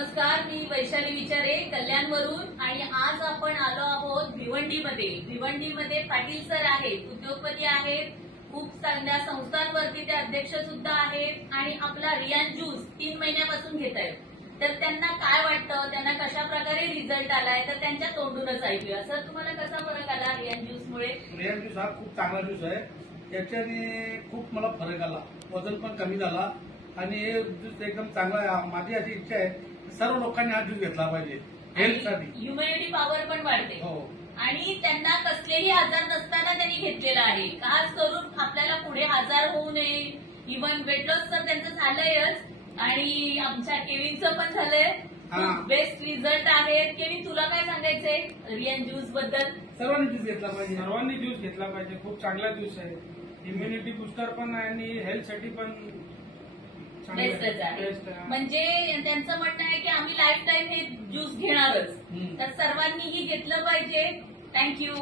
नमस्कार मी वैशाली विचारे कल्याणवरून. आणि आज आपण आलो आहोत भिवंडीमध्ये. भिवंडीमध्ये पाटील सर आहेत उद्योगपती आहेत खूप चांगल्या संस्थांवरती ते अध्यक्ष सुद्धा आहेत. आणि आपला रियान ज्यूस तीन महिन्यापासून घेत आहेत. तर त्यांना काय वाटतं? त्यांना कशा प्रकारे रिझल्ट आलाय? तर त्यांच्या तोंडूनच ऐकूया. सर तुम्हाला कसा फरक आला रियान ज्यूसमुळे? रियान ज्यूस हा खूप चांगला ज्यूस आहे. याच्याने खूप मला फरक आला. वजन पण कमी झाला. आणि हे ज्यूस एकदम चांगला आहे. माझी अशी इच्छा आहे सर्व लोकांनी हा ज्यूस घेतला पाहिजे. हेल्थसाठी ह्युमॅनिटी पॉवर पण वाढते. हो. आणि त्यांना कसलेही आजार नसताना त्यांनी घेतलेला आहे. खास करून आपल्याला पुढे आजार होऊ नये? इव्हन वेट लॉस तर त्यांचं झालंयच. आणि आमच्या केविनचं पण झालंय. हा. बेस्ट रिझल्ट आहेत केविन तुला काय सांगायचंय? रियन ज्यूसबद्दल? सर्वांनी ज्यूस घेतला पाहिजे. सर्वांनी ज्यूस घेतला पाहिजे. खूप चांगला ज्यूस आहे. इम्युनिटी बुस्टर पण आहे आणि हेल्थसाठी पण बेस्टच आहे. म्हणजे त्यांचं म्हणणं आहे की आम्ही लाईफ टाईम हे ज्यूस घेणारच. तर सर्वांनीही घेतलं पाहिजे. थँक्यू